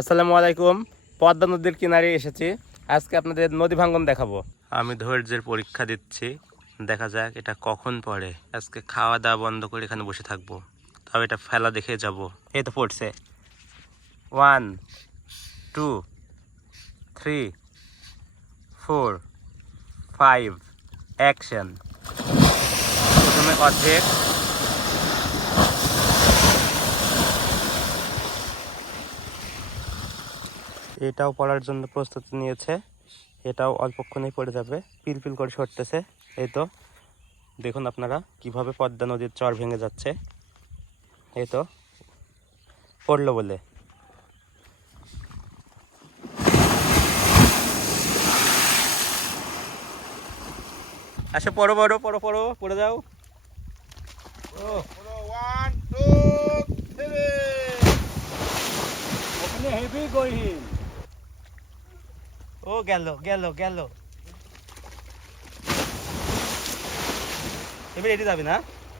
আসসালামু আলাইকুম। পদ্মা নদীর কিনারে এসেছি। আজকে আপনাদের নদী ভাঙ্গন দেখাবো। আমি ধৈর্যের পরীক্ষা দিচ্ছি। দেখা যাক এটা কখন পড়ে। আজকে খাওয়া দাওয়া বন্ধ করে এখানে বসে থাকব। তবে এটা ফেলা দেখে যাব। এই তো পড়ছে। One two three four five action প্রথমে অর্ধেক। এটাও পড়ার জন্য প্রস্তুতি নিয়েছে। এটাও অল্পক্ষণেই পড়ে যাবে। পিলপিল করে সরতেছে। এই তো, দেখুন আপনারা কীভাবে পদ্মা নদীর চর ভেঙে যাচ্ছে। এই তো, পড়ল বলে। আচ্ছা পড়ো পড়ো পড়ো পড়ো, পড়ে যাও। ওখানে হেভি গহীন। ও গেল গেল গেল। এবার এটি যাবে না?